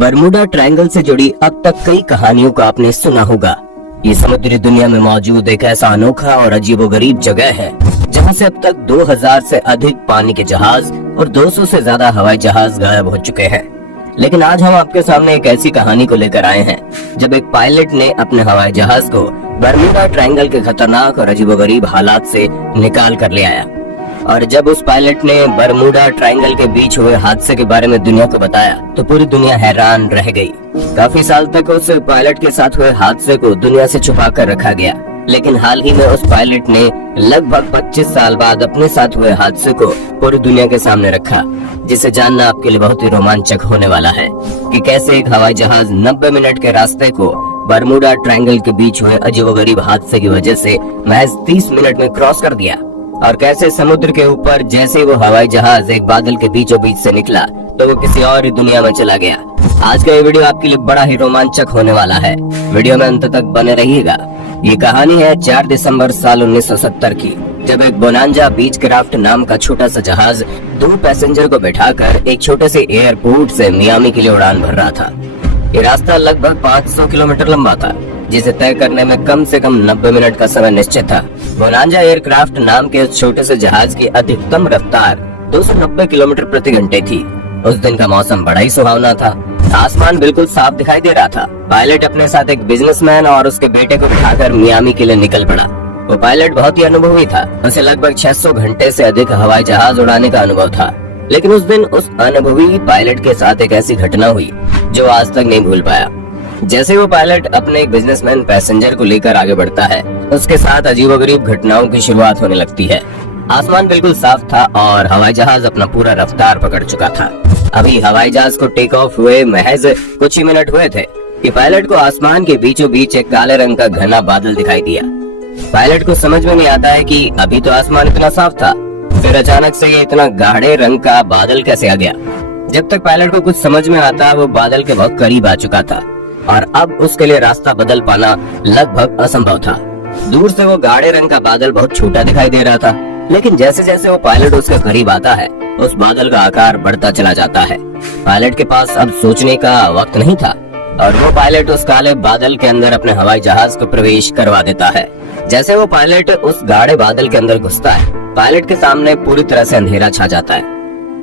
Bermuda triangle से जुड़ी अब तक कई कहानियों को आपने सुना होगा। ये समुद्री दुनिया में मौजूद एक ऐसा अनोखा और अजीबोगरीब जगह है जहां से अब तक 2000 से अधिक पानी के जहाज और 200 से ज्यादा हवाई जहाज गायब हो चुके हैं। लेकिन आज हम आपके सामने एक ऐसी कहानी को लेकर आए हैं जब एक पायलट ने अपने हवाई जहाज को बरमूडा ट्रायंगल के खतरनाक और अजीबोगरीब हालात से निकाल कर ले आया। और जब उस पायलट ने बरमूडा ट्रायंगल के बीच हुए हादसे के बारे में दुनिया को बताया तो पूरी दुनिया हैरान रह गई। काफी साल तक उस पायलट के साथ हुए हादसे को दुनिया से छुपा कर रखा गया, लेकिन हाल ही में उस पायलट ने लगभग 25 साल बाद अपने साथ हुए हादसे को पूरी दुनिया के सामने रखा, जिसे जानना आपके लिए बहुत ही रोमांचक होने वाला है कि कैसे एक हवाई जहाज 90 मिनट के रास्ते को बरमूडा ट्रायंगल के बीच हुए अजीबोगरीब हादसे की वजह से महज 30 मिनट में क्रॉस कर दिया, और कैसे समुद्र के ऊपर जैसे वो हवाई जहाज एक बादल के बीचों बीच से निकला तो वो किसी और ही दुनिया में चला गया। आज का ये वीडियो आपके लिए बड़ा ही रोमांचक होने वाला है। वीडियो में अंत तक बने रहिएगा। ये कहानी है 4 दिसंबर साल 1970 की, जब एक बोनांजा बीच क्राफ्ट नाम का छोटा सा जहाज 2 पैसेंजर को बैठाकर एक छोटे से एयरपोर्ट से मियामी के लिए उड़ान भर रहा था। ये रास्ता लगभग 500 किलोमीटर लंबा था, जिसे तय करने में कम से कम 90 मिनट का समय निश्चित था। बोनांजा एयरक्राफ्ट नाम के इस छोटे से जहाज की अधिकतम रफ्तार 290 किलोमीटर प्रति घंटे थी। उस दिन का मौसम बड़ा ही सुहावना था। आसमान बिल्कुल साफ दिखाई दे रहा था। पायलट अपने साथ एक बिजनेसमैन और उसके बेटे को बिठाकर मियामी के लिए निकल पड़ा। वो पायलट बहुत ही अनुभवी था। उसे लगभग 600 घंटे से अधिक हवाई जहाज उड़ाने का अनुभव था। लेकिन उस दिन उस अनुभवी पायलट के साथ एक ऐसी घटना हुई जो आज तक नहीं भूल पाया। जैसे वो पायलट अपने एक बिजनेसमैन पैसेंजर को लेकर आगे बढ़ता है, उसके साथ अजीबोगरीब घटनाओं की शुरुआत होने लगती है। आसमान बिल्कुल साफ था और हवाई जहाज अपना पूरा रफ्तार पकड़ चुका था। अभी हवाई जहाज को टेक ऑफ हुए महज कुछ ही मिनट हुए थे कि पायलट को आसमान के बीचों बीच एक काले रंग का घना बादल दिखाई दिया। पायलट को समझ में नहीं आता है कि अभी तो आसमान इतना साफ था, फिर अचानक से ये इतना गाढ़े रंग का बादल कैसे आ गया। जब तक पायलट को कुछ समझ में आता, वो बादल के बहुत करीब आ चुका था और अब उसके लिए रास्ता बदल पाना लगभग असंभव था। दूर से वो गाढ़े रंग का बादल बहुत छोटा दिखाई दे रहा था, लेकिन जैसे जैसे वो पायलट उसके करीब आता है, उस बादल का आकार बढ़ता चला जाता है। पायलट के पास अब सोचने का वक्त नहीं था और वो पायलट उस काले बादल के अंदर अपने हवाई जहाज को प्रवेश करवा देता है। जैसे वो पायलट उस गाढ़े बादल के अंदर घुसता है, पायलट के सामने पूरी तरह से अंधेरा छा जाता है।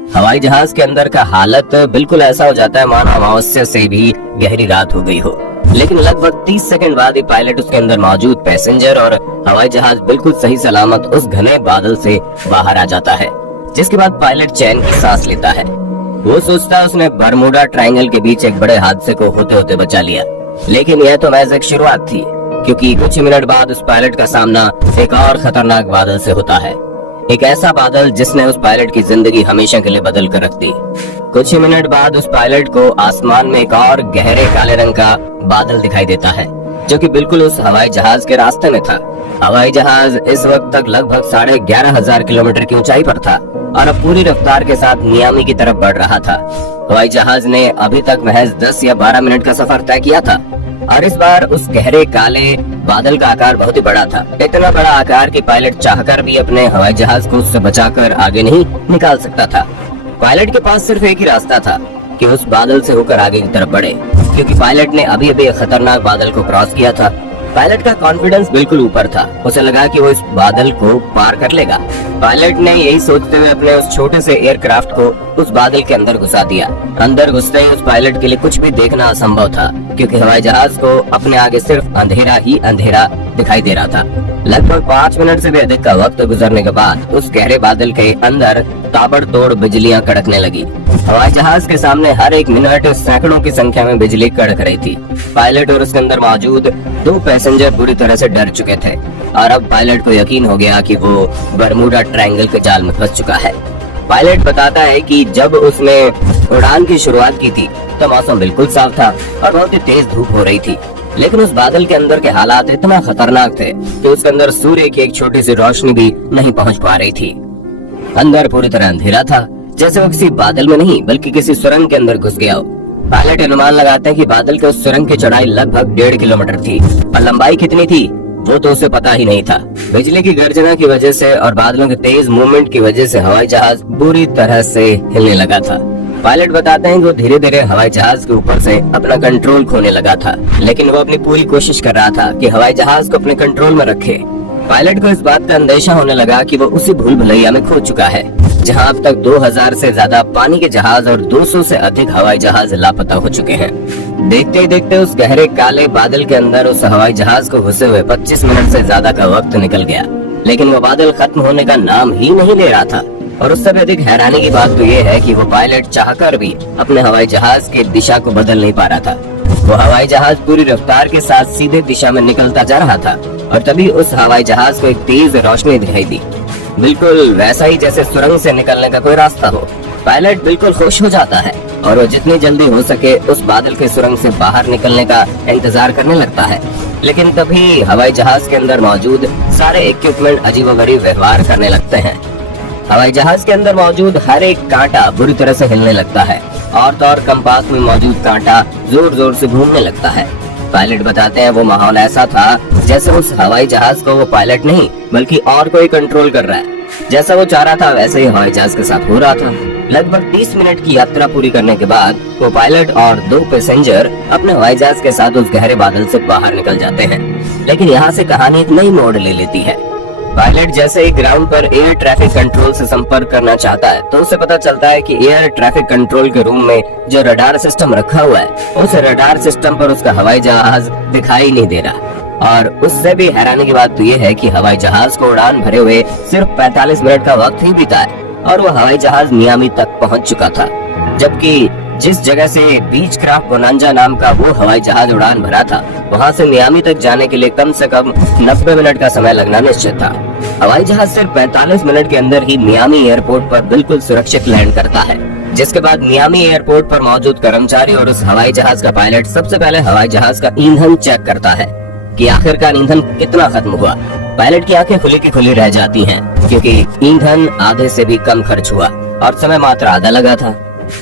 हवाई जहाज के अंदर का हालत बिल्कुल ऐसा हो जाता है मानो अमावस्या से भी गहरी रात हो गई हो। लेकिन लगभग 30 सेकंड बाद ही पायलट उसके अंदर मौजूद पैसेंजर और हवाई जहाज बिल्कुल सही सलामत उस घने बादल से बाहर आ जाता है, जिसके बाद पायलट चैन की सांस लेता है। वो सोचता है उसने बरमूडा ट्रायंगल के बीच एक बड़े हादसे को होते होते बचा लिया, लेकिन यह तो महज एक शुरुआत थी, क्योंकि कुछ ही मिनट बाद उस पायलट का सामना एक और खतरनाक बादल से होता है। एक ऐसा बादल जिसने उस पायलट की जिंदगी हमेशा के लिए बदल कर रख दी। कुछ ही मिनट बाद उस पायलट को आसमान में एक और गहरे काले रंग का बादल दिखाई देता है, जो कि बिल्कुल उस हवाई जहाज के रास्ते में था। हवाई जहाज इस वक्त तक लगभग 11,500 किलोमीटर की ऊंचाई पर था और अब पूरी रफ्तार के साथ मियामी की तरफ बढ़ रहा था। हवाई जहाज ने अभी तक महज 10 या 12 मिनट का सफर तय किया था और इस बार उस गहरे काले बादल का आकार बहुत ही बड़ा था। इतना बड़ा आकार कि पायलट चाहकर भी अपने हवाई जहाज को उससे बचाकर आगे नहीं निकाल सकता था। पायलट के पास सिर्फ एक ही रास्ता था कि उस बादल से होकर आगे की तरफ बढ़े, क्योंकि पायलट ने अभी अभी खतरनाक बादल को क्रॉस किया था। पायलट का कॉन्फिडेंस बिल्कुल ऊपर था। उसे लगा कि वो इस बादल को पार कर लेगा। पायलट ने यही सोचते हुए अपने उस छोटे से एयरक्राफ्ट को उस बादल के अंदर घुसा दिया। अंदर घुसते ही उस पायलट के लिए कुछ भी देखना असंभव था, क्योंकि हवाई जहाज को अपने आगे सिर्फ अंधेरा ही अंधेरा दिखाई दे रहा था। लगभग 5 मिनट से भी अधिक का वक्त गुजरने के बाद उस गहरे बादल के अंदर ताबड़तोड़ बिजलियां कड़कने लगी। हवाई जहाज के सामने हर एक मिनट सैकड़ों की संख्या में बिजली कड़क रही थी। पायलट और उसके अंदर मौजूद 2 पैसेंजर बुरी तरह से डर चुके थे और अब पायलट को यकीन हो गया कि वो बरमूडा ट्रायंगल के जाल में फंस चुका है। पायलट बताता है कि जब उसने उड़ान की शुरुआत की थी तो मौसम बिल्कुल साफ था और बहुत ही तेज धूप हो रही थी, लेकिन उस बादल के अंदर के हालात इतना खतरनाक थे कि उसके अंदर सूर्य की एक छोटी सी रोशनी भी नहीं पहुंच पा रही थी। अंदर पूरी तरह अंधेरा था, जैसे वो किसी बादल में नहीं बल्कि किसी सुरंग के अंदर घुस गया हो। पायलट अनुमान लगाते हैं कि बादल के उस सुरंग की चौड़ाई लगभग 1.5 किलोमीटर थी और लंबाई कितनी थी वो तो उसे पता ही नहीं था। बिजली की गर्जना की वजह से और बादलों के तेज मूवमेंट की वजह से हवाई जहाज बुरी तरह से हिलने लगा था। पायलट बताते हैं कि वो धीरे धीरे हवाई जहाज के ऊपर से अपना कंट्रोल खोने लगा था, लेकिन वो अपनी पूरी कोशिश कर रहा था कि हवाई जहाज को अपने कंट्रोल में रखे। पायलट को इस बात का अंदेशा होने लगा कि वो उसी भूल भुलैया में खो चुका है जहां अब तक 2000 से ज्यादा पानी के जहाज और 200 से अधिक हवाई जहाज लापता हो चुके हैं। देखते ही देखते उस गहरे काले बादल के अंदर उस हवाई जहाज को घुसे हुए 25 मिनट से ज्यादा का वक्त निकल गया, लेकिन वो बादल खत्म होने का नाम ही नहीं ले रहा था। और उससे भी अधिक हैरानी की बात तो ये है कि वो पायलट चाहकर भी अपने हवाई जहाज की दिशा को बदल नहीं पा रहा था। वो हवाई जहाज पूरी रफ्तार के साथ सीधे दिशा में निकलता जा रहा था और तभी उस हवाई जहाज को एक तेज रोशनी दिखाई दी, बिल्कुल वैसा ही जैसे सुरंग से निकलने का कोई रास्ता हो। पायलट बिल्कुल खुश हो जाता है और वो जितनी जल्दी हो सके उस बादल के सुरंग से बाहर निकलने का इंतजार करने लगता है। लेकिन तभी हवाई जहाज के अंदर मौजूद सारे इक्विपमेंट अजीबोगरीब व्यवहार करने लगते हैं। हवाई जहाज के अंदर मौजूद हर एक कांटा बुरी तरह से हिलने लगता है और तो और कंपास में मौजूद कांटा जोर जोर से घूमने लगता है। पायलट बताते हैं वो माहौल ऐसा था जैसे उस हवाई जहाज को वो पायलट नहीं बल्कि और कोई कंट्रोल कर रहा है। जैसा वो चाह रहा था वैसे ही हवाई जहाज के साथ हो रहा था। लगभग 30 मिनट की यात्रा पूरी करने के बाद वो पायलट और 2 पैसेंजर अपने हवाई जहाज के साथ उस गहरे बादल से बाहर निकल जाते हैं। लेकिन यहाँ से कहानी एक नई मोड़ ले लेती है। पायलट जैसे ही ग्राउंड पर एयर ट्रैफिक कंट्रोल से संपर्क करना चाहता है तो उसे पता चलता है कि एयर ट्रैफिक कंट्रोल के रूम में जो रडार सिस्टम रखा हुआ है उस रडार सिस्टम पर उसका हवाई जहाज दिखाई नहीं दे रहा। और उससे भी हैरानी की बात तो ये है कि हवाई जहाज को उड़ान भरे हुए सिर्फ 45 मिनट का वक्त ही बीता है और वो हवाई जहाज मियामी तक पहुंच चुका था, जबकि जिस जगह से बीच क्राफ्ट बोनांजा नाम का वो हवाई जहाज उड़ान भरा था वहां से मियामी तक जाने के लिए कम से कम 90 मिनट का समय लगना निश्चित था। हवाई जहाज सिर्फ 45 मिनट के अंदर ही मियामी एयरपोर्ट पर बिल्कुल सुरक्षित लैंड करता है, जिसके बाद मियामी एयरपोर्ट पर मौजूद कर्मचारी और उस हवाई जहाज का पायलट सबसे पहले हवाई जहाज का ईंधन चेक करता है कि आखिरकार ईंधन कितना खत्म हुआ। पायलट की आंखें खुली की खुली रह जाती हैं क्योंकि ईंधन आधे से भी कम खर्च हुआ और समय मात्र आधा लगा था।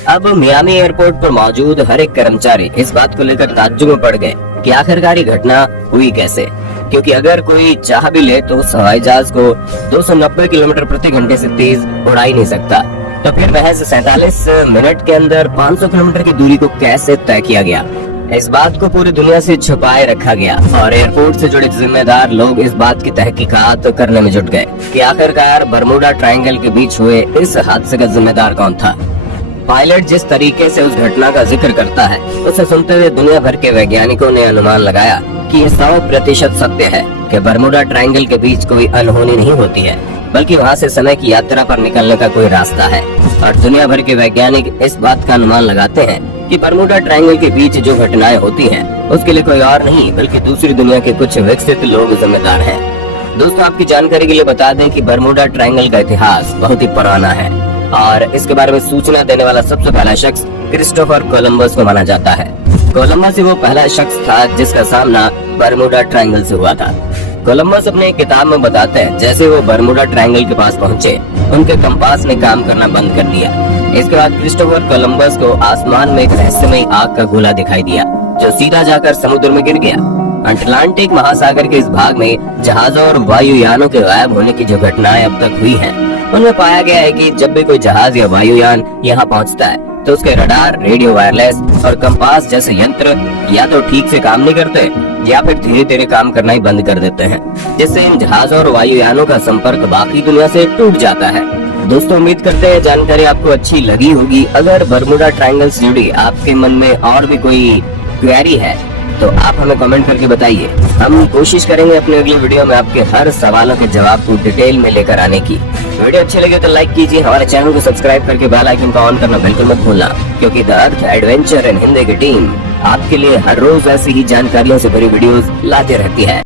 अब मियामी एयरपोर्ट पर मौजूद हर एक कर्मचारी इस बात को लेकर ताज्जुब में पड़ गए कि आखिरकार ये घटना हुई कैसे, क्योंकि अगर कोई चाह भी ले तो उस हवाई जहाज को 290 किलोमीटर प्रति घंटे से तेज उड़ा ही नहीं सकता, तो फिर महज 47 मिनट के अंदर 500 किलोमीटर की दूरी को कैसे तय किया गया। इस बात को पूरी दुनिया से छुपाए रखा गया और एयरपोर्ट से जुड़े जिम्मेदार लोग इस बात की तहकीकात करने में जुट गए कि आखिरकार बरमूडा ट्रायंगल के बीच हुए इस हादसे का जिम्मेदार कौन था। पायलट जिस तरीके से उस घटना का जिक्र करता है उसे सुनते हुए दुनिया भर के वैज्ञानिकों ने अनुमान लगाया कि ये 100% सत्य है कि बरमूडा ट्रायंगल के बीच कोई अनहोनी नहीं होती है, बल्कि वहाँ से समय की यात्रा पर निकलने का कोई रास्ता है। और दुनिया भर के वैज्ञानिक इस बात का अनुमान लगाते हैं कि बरमूडा ट्रायंगल के बीच जो घटनाएं होती हैं उसके लिए कोई और नहीं बल्कि दूसरी दुनिया के कुछ विकसित लोग जिम्मेदार हैं। दोस्तों, आपकी जानकारी के लिए बता दें कि बरमूडा ट्रायंगल का इतिहास बहुत ही पुराना है और इसके बारे में सूचना देने वाला सबसे पहला शख्स क्रिस्टोफर कोलंबस को माना जाता है। कोलंबस ही वो पहला शख्स था जिसका सामना बरमूडा ट्रायंगल से हुआ था। कोलंबस अपने किताब में बताते हैं जैसे वो बरमूडा ट्रायंगल के पास पहुंचे उनके कंपास ने काम करना बंद कर दिया। इसके बाद क्रिस्टोफर कोलंबस को आसमान में एक रहस्यमय आग का गोला दिखाई दिया जो सीधा जाकर समुद्र में गिर गया। अटलांटिक महासागर के इस भाग में जहाजों और वायुयानों के गायब होने की जो घटनाएं अब तक हुई हैं, उनमें पाया गया है कि जब भी कोई जहाज या वायुयान यहाँ पहुँचता है तो उसके रडार, रेडियो वायरलेस और कंपास जैसे यंत्र या तो ठीक से काम नहीं करते या फिर धीरे धीरे काम करना ही बंद कर देते हैं, जिससे इन जहाजों और वायुयानों का संपर्क बाकी दुनिया से टूट जाता है। दोस्तों, उम्मीद करते हैं जानकारी आपको अच्छी लगी होगी। अगर बरमूडा ट्रायंगल से जुड़ी आपके मन में और भी कोई क्वेरी है तो आप हमें कमेंट करके बताइए। हम कोशिश करेंगे अपने अगली वीडियो में आपके हर सवालों के जवाब को डिटेल में लेकर आने की। वीडियो अच्छी लगे तो लाइक कीजिए, हमारे चैनल को सब्सक्राइब करके बेल आइकन को ऑन करना बिल्कुल मत भूलना, क्योंकि the earth adventure in Hindi की टीम आपके लिए हर रोज ऐसी ही जानकारियों से भरी वीडियोस लाते रहती है।